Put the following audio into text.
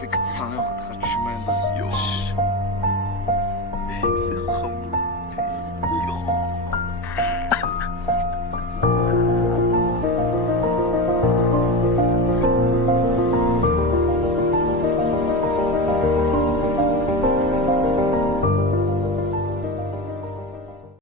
فيك تصاني وخد خرج الشمال. يوش. إيه، سي خمر.